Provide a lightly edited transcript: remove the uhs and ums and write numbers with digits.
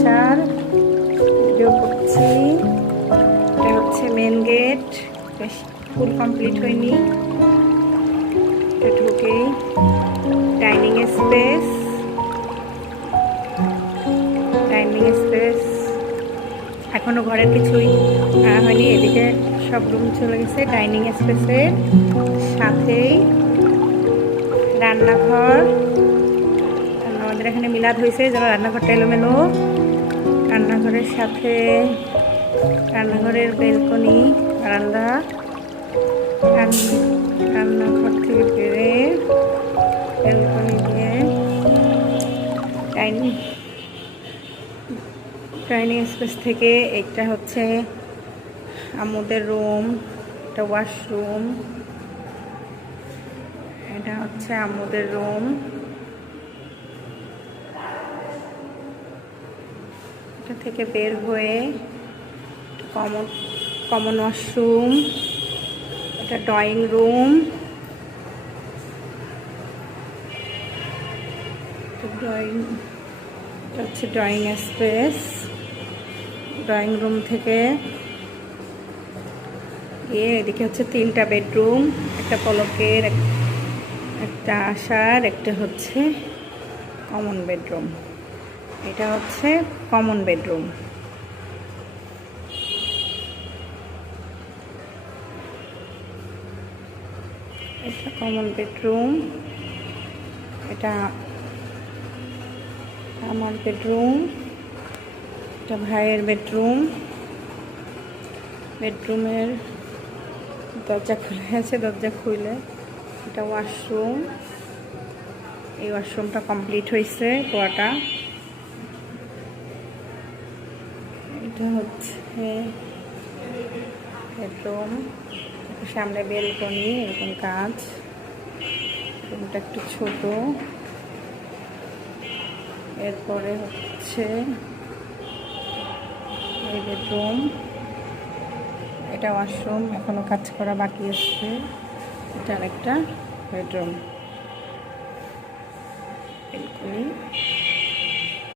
আসার ভিডিও করছি। এটা হচ্ছে মেন গেট, ফুল কমপ্লিট হয়নি। এটা ঢুকে ডাইনিং স্পেস, এখনো ঘরের কিছুই হয়নি। এদিকে সব রুম চলে গেছে। ডাইনিং স্পেসের সাথেই রান্নাঘর। আমাদের এখানে মিলাদ হয়েছে, যেন রান্নাঘরটা এলোমেলো। রান্নাঘরের সাথে রান্নাঘরের বেলকনি, বারান্দা। রান্নাঘর থেকে বেড়ে বেলকনি দিয়ে ডাইনিং স্পেস থেকে একটা হচ্ছে আমাদের রুম, একটা ওয়াশরুম। এটা হচ্ছে আমাদের রুম। এটা থেকে বের হয়ে কমন ওয়াশরুম, এটা ড্রয়িং রুম। এটা হচ্ছে ড্রয়িং স্পেস। ড্রয়িং রুম থেকে এদিকে হচ্ছে 3টা বেডরুম, একটা পলকের, একটা আশার, একটা হচ্ছে কমন বেডরুম। এটা হচ্ছে কমন বেডরুম। এটা কমন বেডরুম, এটা আমার বেডরুম, এটা ভাইয়ের বেডরুম। বেডরুমের দরজা খুলে আছে, দরজা খুলে এটা ওয়াশরুম। এই ওয়াশরুমটা কমপ্লিট হয়েছে পুরোটা। এটা হচ্ছে বেডরুম, সামনে বেলকনি, এরকম কাজ। রুমটা একটু ছোট। এরপরে হচ্ছে এই বেডরুম, এটা ওয়াশরুম, এখনো কাজ করা বাকি আছে। এটা আরেকটা বেডরুম, বেলকনি।